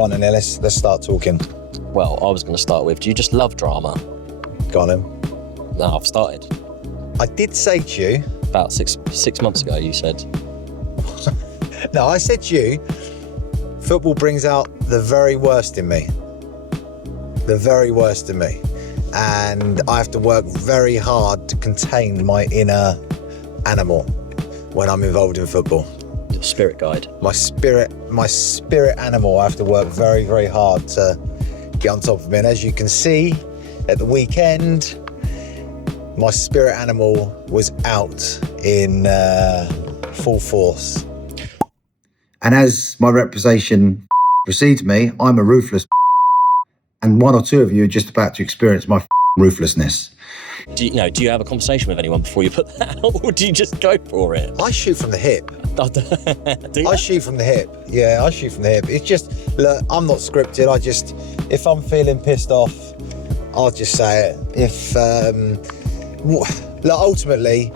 Go on then, let's start talking. Well, I was going to start with, do you just love drama? Go on then. No, I've started. I did say to you... About six months ago, you said. No, I said to you, football brings out the very worst in me. The very worst in me. And I have to work very hard to contain my inner animal when I'm involved in football. Your spirit guide. My spirit animal, I have to work very, very hard to get on top of me. And as you can see, at the weekend, my spirit animal was out in full force. And as my reputation precedes me, I'm a ruthless, and one or two of you are just about to experience my ruthlessness. Do you have a conversation with anyone before you put that out, or do you just go for it? I shoot from the hip. Do you? I shoot from the hip. Yeah, I shoot from the hip. It's just, look, I'm not scripted. If I'm feeling pissed off, I'll just say it. If, ultimately,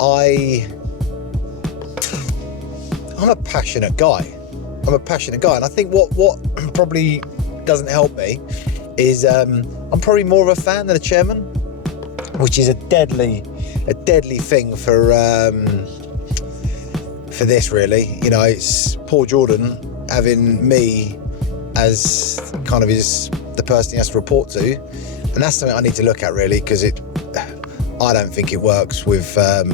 I'm a passionate guy. And I think what probably doesn't help me is I'm probably more of a fan than a chairman, which is a deadly thing for this, really. You know, it's Paul Jordan having me as kind of the person he has to report to, and that's something I need to look at, really, because I don't think it works with. I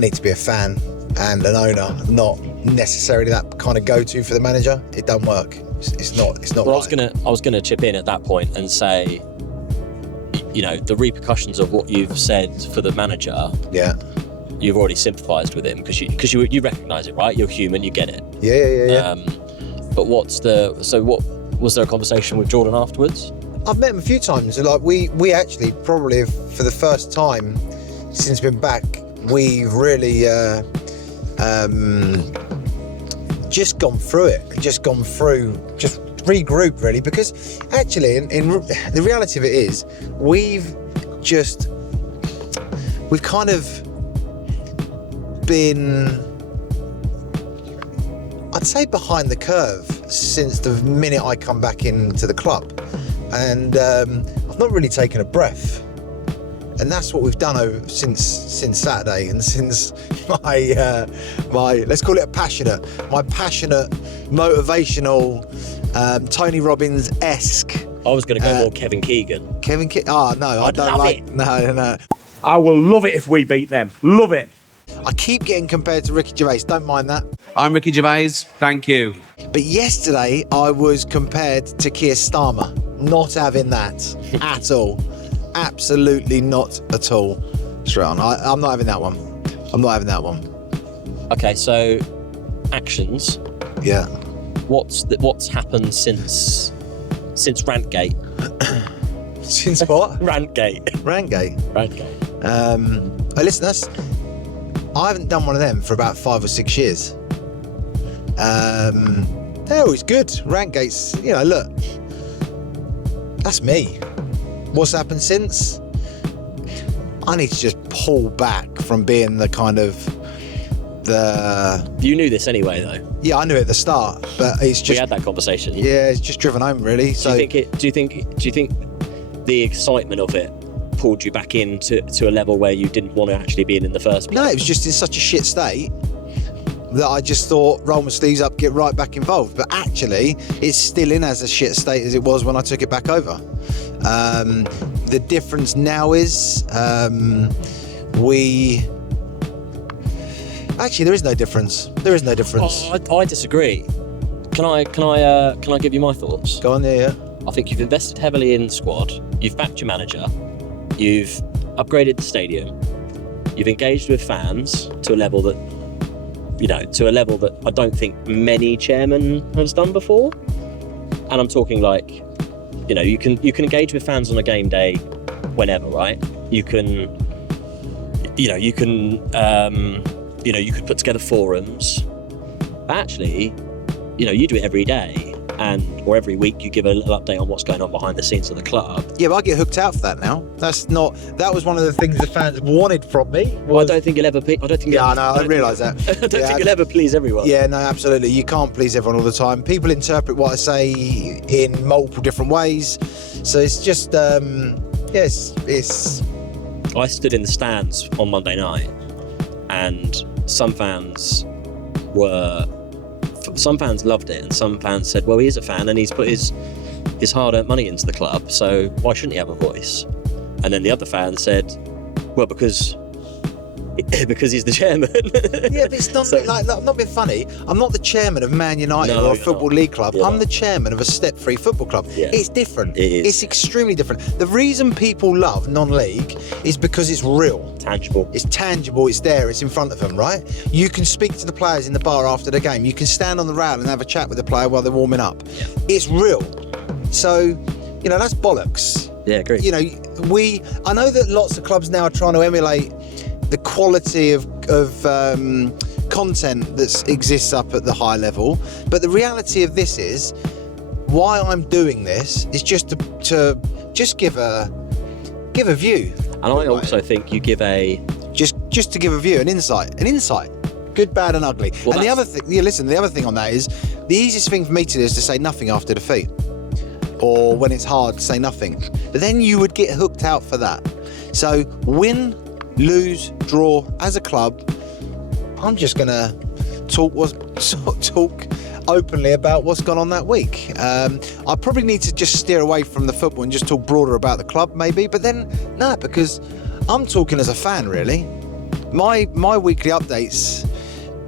need to be a fan and an owner, not necessarily that kind of go-to for the manager. It don't work. It's not Well, right. I was gonna chip in at that point and say, you know, the repercussions of what you've said for the manager. Yeah. You've already sympathised with him because you recognise it, right? You're human, you get it. Yeah. But what was there a conversation with Jordan afterwards? I've met him a few times. Like we actually probably for the first time since we've been back, we've really just gone through it. Just regrouped, really, because actually in the reality of it is we've kind of been, I'd say, behind the curve since the minute I come back into the club, and I've not really taken a breath, and that's what we've done since Saturday, and since my let's call it my passionate motivational Tony Robbins-esque. I was going to go more Kevin Keegan. Oh no, I don't love like it. No. I will love it if we beat them. Love it. I keep getting compared to Ricky Gervais. Don't mind that. I'm Ricky Gervais. Thank you. But yesterday I was compared to Keir Starmer. Not having that at all. Absolutely not at all. Sharon, I'm not having that one. Okay, so actions. Yeah. What's happened since Rantgate? Since what? Rantgate. Rantgate. Rantgate. Listen, I haven't done one of them for about 5 or 6 years. They're always good. Rantgate's, look, that's me. What's happened since? I need to just pull back from being the kind of You knew this anyway, though. Yeah, I knew it at the start, but it's just. We had that conversation. Yeah, it's just driven home, really. Do you think the excitement of it pulled you back into a level where you didn't want to actually be in the first place? No, it was just in such a shit state that I just thought, roll my sleeves up, get right back involved. But actually, it's still in as a shit state as it was when I took it back over. The difference now is actually there is no difference. Oh, I disagree. Can I give you my thoughts? Go on, yeah. I think you've invested heavily in the squad. You've backed your manager. You've upgraded the stadium. You've engaged with fans to a level that I don't think many chairmen has done before. And I'm talking like, you can engage with fans on a game day whenever, right? You could put together forums. But actually, you do it every day. or every week you give a little update on what's going on behind the scenes of the club. Yeah, but I get hooked out for that now. That was one of the things the fans wanted from me. Well, I don't think you'll ever. I realise that. I don't think you'll ever please everyone. Yeah, no, absolutely. You can't please everyone all the time. People interpret what I say in multiple different ways, so it's just it's. I stood in the stands on Monday night, and some fans loved it, and some fans said, "Well, he is a fan, and he's put his hard-earned money into the club, so why shouldn't he have a voice?" And then the other fan said, "Well, because he's the chairman." Yeah, but it's not I'm not being funny. I'm not the chairman of Man United or a football league club. I'm the chairman of a step-free football club. Yeah. It's different. It is. It's extremely different. The reason people love non-league is because it's real. Tangible. It's tangible. It's there. It's in front of them, right? You can speak to the players in the bar after the game. You can stand on the rail and have a chat with the player while they're warming up. Yeah. It's real. So, that's bollocks. Yeah, agree. I know that lots of clubs now are trying to emulate the quality of content that exists up at the high level, but the reality of this is why I'm doing this is just to just give a view. And I also think you give just to give a view, an insight, good, bad, and ugly. Well, and the other thing, the other thing on that is the easiest thing for me to do is to say nothing after defeat, or when it's hard to say nothing. But then you would get hooked out for that. So win, lose, draw, as a club, I'm just gonna talk openly about what's gone on that week. I probably need to just steer away from the football and just talk broader about the club, maybe. But then no, because I'm talking as a fan, really. My weekly updates,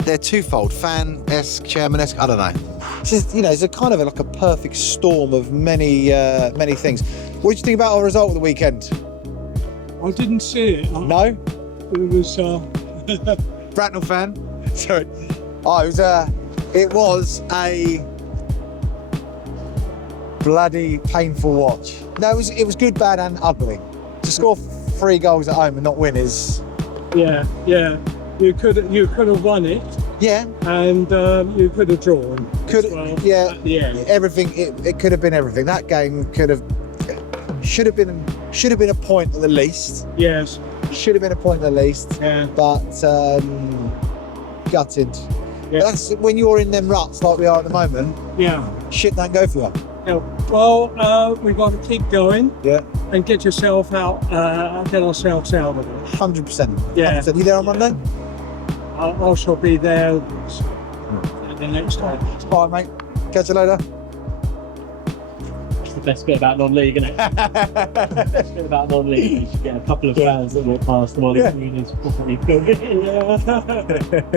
they're twofold: fan-esque, chairman-esque. I don't know. It's just, it's a kind of like a perfect storm of many things. What did you think about our result of the weekend? I didn't see it. No? It was Bracknell fan? Sorry. Oh, it was a bloody painful watch. No, it was good, bad, and ugly. To score 3 goals at home and not win is. Yeah. You could have won it. Yeah. And you could have drawn. Yeah. At the end. Everything. It could have been everything. That game should have been a point at the least. Yes. Should have been a point at the least. Yeah. But gutted. Yeah. That's when you're in them ruts like we are at the moment. Yeah. Shit don't go for you. Yeah. Well, we've got to keep going. Yeah. And get yourself out. Get ourselves out of it. 100%. Yeah. 100%. You there on Monday? I shall be there the next time. All right, mate. Catch you later. The best bit about non-league, isn't it? The best bit about non-league is you get a couple of fans that walk past them while they're doing this properly filming.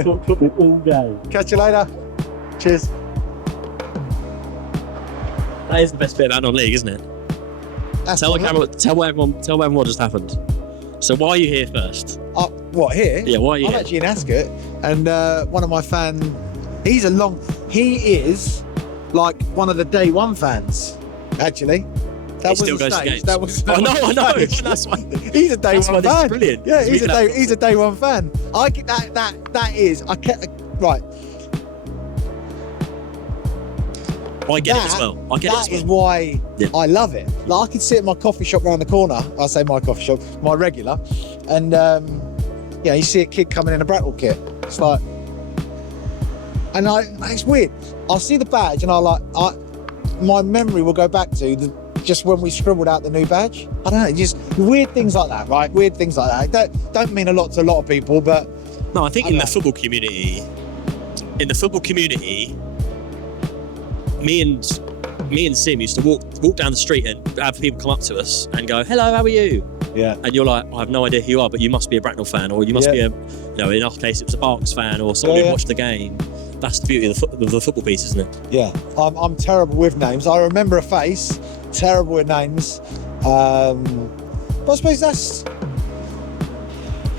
Talk football all day. Catch you later. Cheers. That is the best bit about non-league, isn't it? Tell everyone what just happened. So why are you here first? What, here? Yeah, why are you I'm here? actually in Ascot, and one of my fans, he is like one of the day one fans, actually. That He still was goes to stage. games. That was I know. staged. That's why. He's a day That's one why this is fan. brilliant. Yeah, We can have- he's a day one fan. I get right. I get it as well. I get it as That is well. why I love it. Like, I could sit at my coffee shop round the corner. I say my coffee shop, my regular, and you see a kid coming in a Bracknell kit. It's like, and it's weird. I'll see the badge, and my memory will go back to just when we scribbled out the new badge. I don't know, just weird things like that, right? Weird things like that. Don't mean a lot to a lot of people, but No, I think in the football community, me and Sim used to walk down the street and have people come up to us and go, "Hello, how are you?" yeah, And you're like, "I have no idea who you are, but you must be a Bracknell fan, or you must be in our case, it was a Barks fan, or someone who watched the game." That's the beauty of the football piece, isn't it? yeah. I'm terrible with names. I remember a face. Terrible with names. But I suppose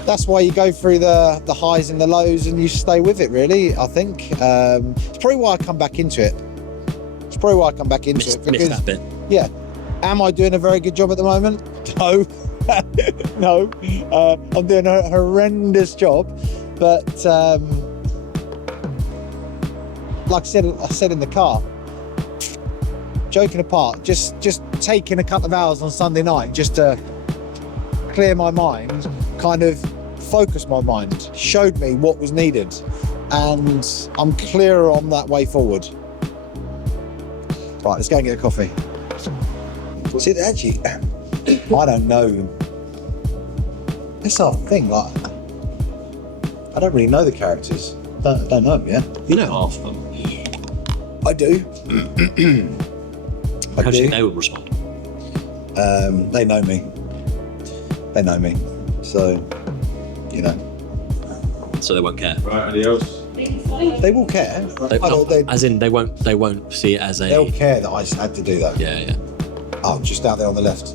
that's why you go through the highs and the lows, and you stay with it. Really, I think it's probably why I come back into it. Missed that bit. Yeah. Am I doing a very good job at the moment? No. No. I'm doing a horrendous job. But like I said in the car, joking apart, just taking a couple of hours on Sunday night just to clear my mind, kind of focus my mind, showed me what was needed, and I'm clearer on that way forward. Right, let's go and get a coffee. See, actually, I don't know. That's our thing, like, I don't really know the characters. Don't know them, yeah? You know half of them. I do. How do you think they would respond? They know me. They know me. So, you know. So they won't care. Right, adios. They will care. As in, they won't see it as a. They'll care that I had to do that. Yeah. Oh, just out there on the left.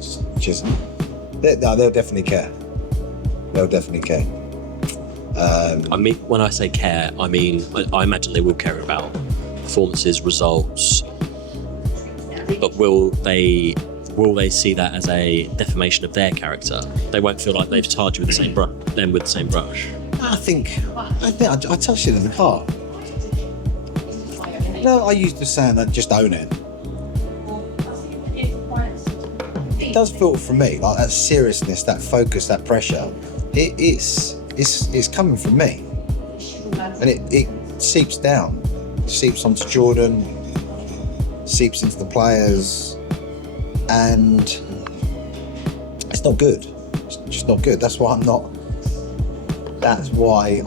They'll definitely care. They'll definitely care. I mean, when I say care, I mean I imagine they will care about performances, results, but will they see that as a defamation of their character? They won't feel like they've tarred you with the same brush. I think I touched it in the car. No, I used to saying that just own it. It does feel from me like that seriousness, that focus, that pressure. It's coming from me, and it seeps down, seeps onto Jordan, seeps into the players, and it's not good. It's just not good. That's why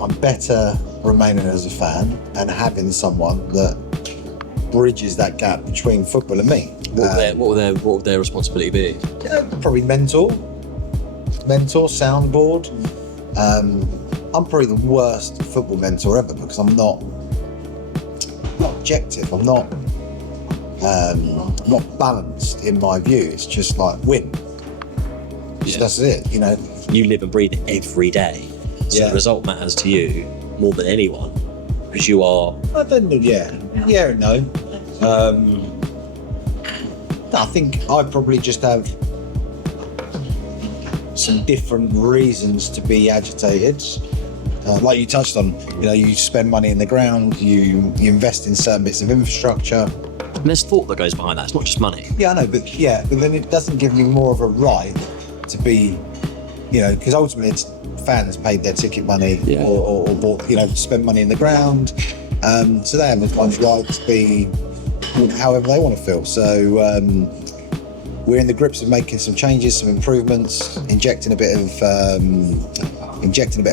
I'm better remaining as a fan and having someone that bridges that gap between football and me. What would their responsibility be? Probably mentor, soundboard. I'm probably the worst football mentor ever because I'm not objective. I'm not balanced in my view. It's just like win. Yeah. That's it. You know. You live and breathe it every day, so the result matters to you more than anyone because you are. I don't know. Yeah and no. I think I probably just have some different reasons to be agitated. Like you touched on, you spend money in the ground, you invest in certain bits of infrastructure. And there's thought that goes behind that. It's not just money. Yeah, I know, but then it doesn't give me more of a right to be, because ultimately it's fans paid their ticket money or bought, spent money in the ground. So they have as much right to be however they want to feel. So we're in the grips of making some changes, some improvements, injecting a bit of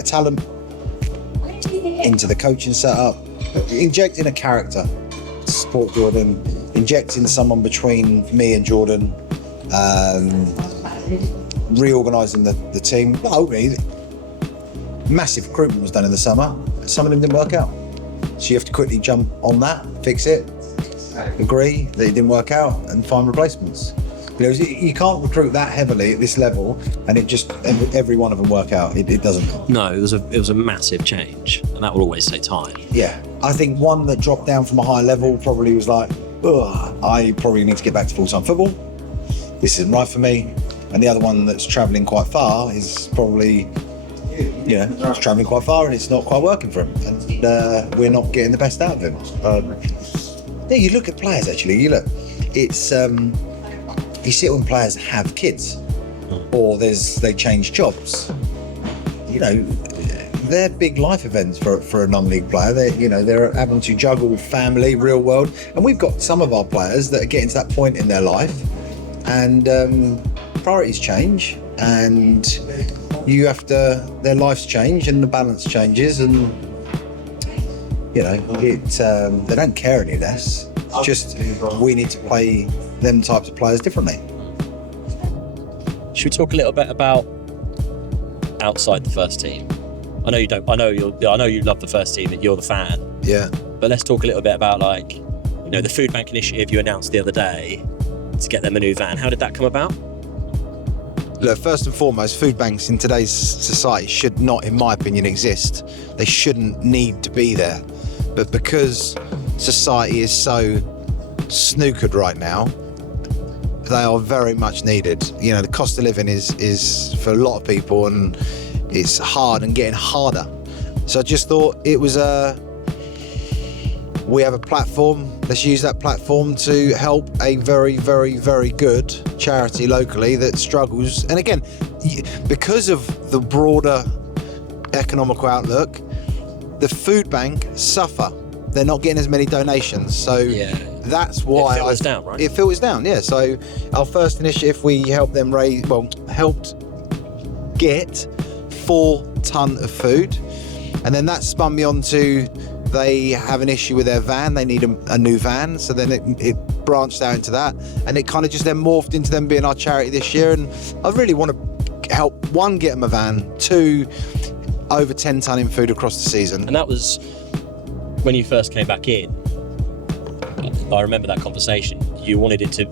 talent into the coaching setup, injecting a character to support Jordan, injecting someone between me and Jordan, reorganising the team. Massive recruitment was done in the summer. Some of them didn't work out. So you have to quickly jump on that, fix it, agree that it didn't work out and find replacements. You can't recruit that heavily at this level and every one of them work out. It doesn't. No, it was a massive change, and that will always take time. Yeah, I think one that dropped down from a high level probably was like, I probably need to get back to full-time football. This isn't right for me. And the other one that's travelling quite far is probably, it's travelling quite far and it's not quite working for him. And we're not getting the best out of him. You look at players actually. It's. You see it when players have kids or they change jobs. They're big life events for a non-league player. They're having to juggle family, real world. And we've got some of our players that are getting to that point in their life and priorities change and their lives change and the balance changes and, they don't care any less. It's just we need to play them types of players differently. Should we talk a little bit about outside the first team? I know you don't. I know you love the first team and you're the fan. Yeah. But let's talk a little bit about the food bank initiative you announced the other day to get them a new van. How did that come about? Look, first and foremost, food banks in today's society should not, in my opinion, exist. They shouldn't need to be there. But because society is so snookered right now, they are very much needed. The cost of living is for a lot of people and it's hard and getting harder. So I just thought it was we have a platform, let's use that platform to help a very, very, very good charity locally that struggles. And again, because of the broader economical outlook, the food bank suffer. They're not getting as many donations. So that's why it filters down, right? It filters down, yeah. So our first initiative, we helped them helped get 4 ton of food. And then that spun me on to, they have an issue with their van. They need a new van. So then it branched out into that. And it kind of just then morphed into them being our charity this year. And I really want to help, 1, get them a van, 2, over 10 ton in food across the season. And that was when you first came back in. I remember that conversation. You wanted to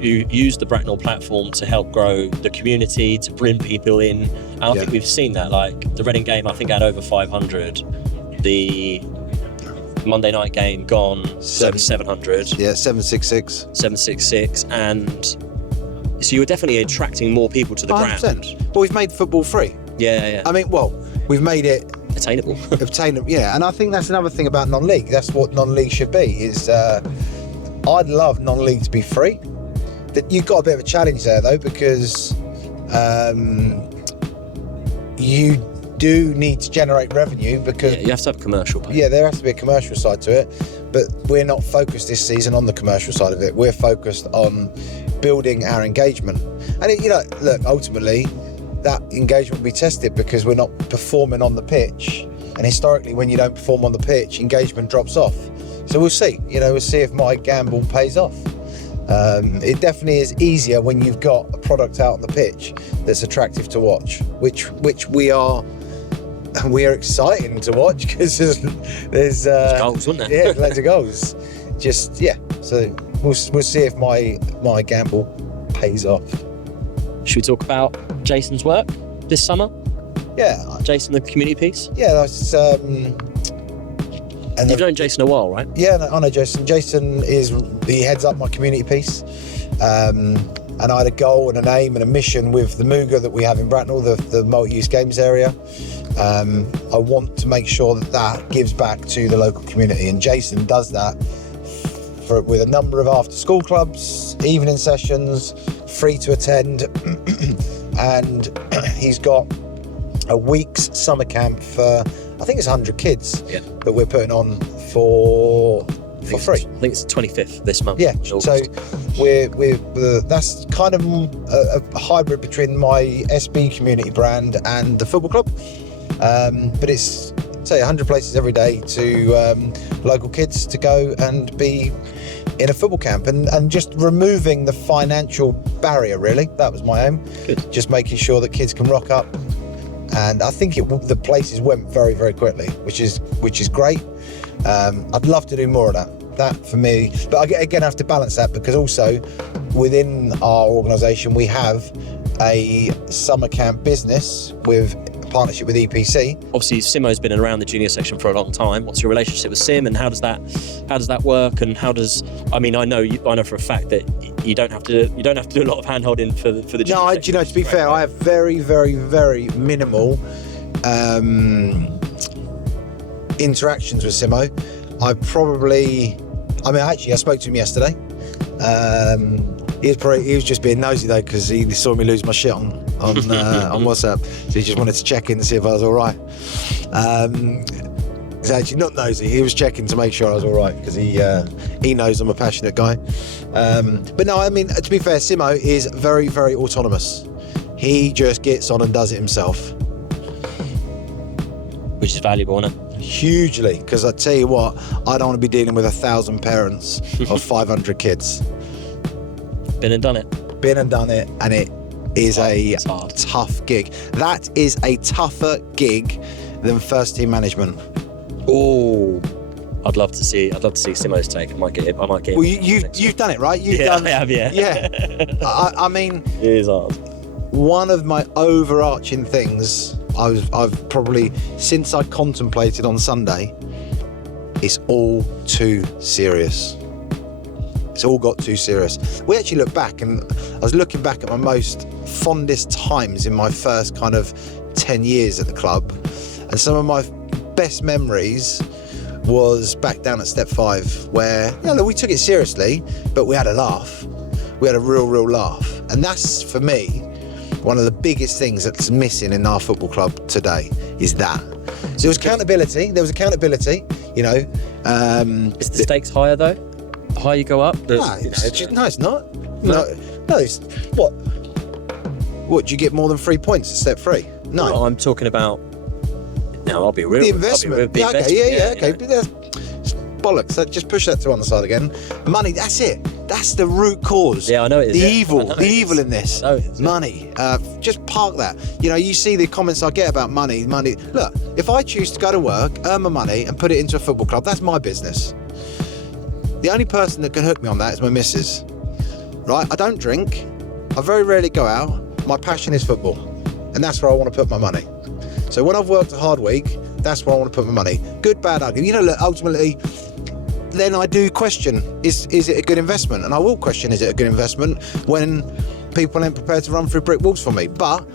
use the Bracknell platform to help grow the community, to bring people in. And I think we've seen that. Like the Reading game, I think had over 500. The Monday night game gone over 700. Yeah, 766. 766, and so you were definitely attracting more people to the 100%. ground. Well, we've made football free. Yeah. I mean, we've made it Attainable. obtainable, yeah. And I think that's another thing about non-league. That's what non-league should be. Is I'd love non-league to be free. That you've got a bit of a challenge there though, because you do need to generate revenue because you have to have a commercial pay. Yeah, there has to be a commercial side to it, but we're not focused this season on the commercial side of it. We're focused on building our engagement, and look, ultimately that engagement will be tested because we're not performing on the pitch, and historically when you don't perform on the pitch, engagement drops off. So we'll see, we'll see if my gamble pays off. It definitely is easier when you've got a product out on the pitch that's attractive to watch, which we are exciting to watch because there's goals, wasn't there? Yeah, loads of goals. So we'll see if my gamble pays off. Should we talk about Jason's work this summer? Yeah, Jason, the community piece. yeah, that's and You've known Jason a while, right? Yeah, I know Jason. Jason he heads up my community piece. And I had a goal and an aim and a mission with the Mooga that we have in Bracknell, the multi-use games area. I want to make sure that gives back to the local community, and Jason does that with a number of after-school clubs, evening sessions, free to attend, and he's got a week's summer camp for, I think it's 100 kids that we're putting on for free. I think it's the 25th this month. Yeah, August. so we're that's kind of a hybrid between my SB community brand and the football club. But it's, say, 100 places every day to local kids to go and be in a football camp, and just removing the financial barrier, really. That was my aim. Good. Just making sure that kids can rock up. And I think the places went very, very quickly, which is great. I'd love to do more of that for me, but again I have to balance that because also within our organisation we have a summer camp business with a partnership with EPC. Obviously, Simo's been around the junior section for a long time. What's your relationship with Sim, and how does that work? And I know for a fact that you don't have to do a lot of hand holding for the junior section. To be fair, I have very, very, very minimal interactions with Simo. I spoke to him yesterday. He was just being nosy though, because he saw me lose my shit on WhatsApp. So he just wanted to check in and see if I was all right. He's actually not nosy. He was checking to make sure I was all right because he knows I'm a passionate guy. But no, I mean, to be fair, Simo is very, very autonomous. He just gets on and does it himself. Which is valuable, isn't it? Hugely, because I tell you what, I don't want to be dealing with 1,000 parents of 500 kids. Been and done it, And it is It's hard. tough gig. That is a tougher gig than first team management. Oh, I'd love to see Simo's take. I might get it. Well, you've done it, right? I have. Yeah. I mean, it is hard. one of my overarching things I've probably, since I contemplated on Sunday, it's all too serious. It's all got too serious. We actually look back, and I was looking back at my most fondest times in my first kind of 10 years at the club, and some of my best memories was back down at step 5, where look, we took it seriously, but we had a laugh. We had a real laugh, and that's for me one of the biggest things that's missing in our football club today is that. So there was accountability. You know. Is the stakes higher though? The higher you go up, No, it's not. No, it's, what? Do you get more than 3 points at step 3? No. Well, I'm talking about. No, I'll be real. The investment. The investment, Okay. But that's bollocks. Just push that to one side again. Money. That's it. That's the root cause. Yeah, I know it is. The yeah. evil. I know The it evil is. in this. I know it is. Money. Just park that. You know, you see the comments I get about money. Look, if I choose to go to work, earn my money, and put it into a football club, that's my business. The only person that can hook me on that is my missus. Right? I don't drink. I very rarely go out. My passion is football, and that's where I want to put my money. So when I've worked a hard week, that's where I want to put my money. Good, bad, ugly. You know, look, ultimately, then I do question, is it a good investment? And I will question, is it a good investment when people ain't prepared to run through brick walls for me? But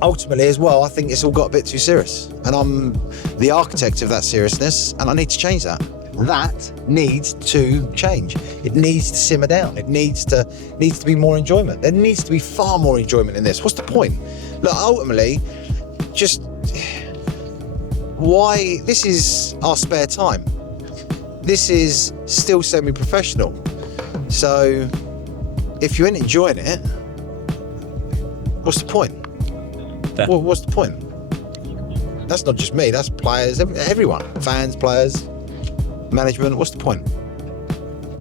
ultimately as well, I think it's all got a bit too serious. And I'm the architect of that seriousness, and I need to change that. That needs to change. It needs to simmer down. It needs to be more enjoyment. There needs to be far more enjoyment in this. What's the point? Look, ultimately, just why this is our spare time. This is still semi-professional. So if you ain't enjoying it, what's the point? Well, what's the point? That's not just me, that's players, everyone. Fans, players, management, what's the point?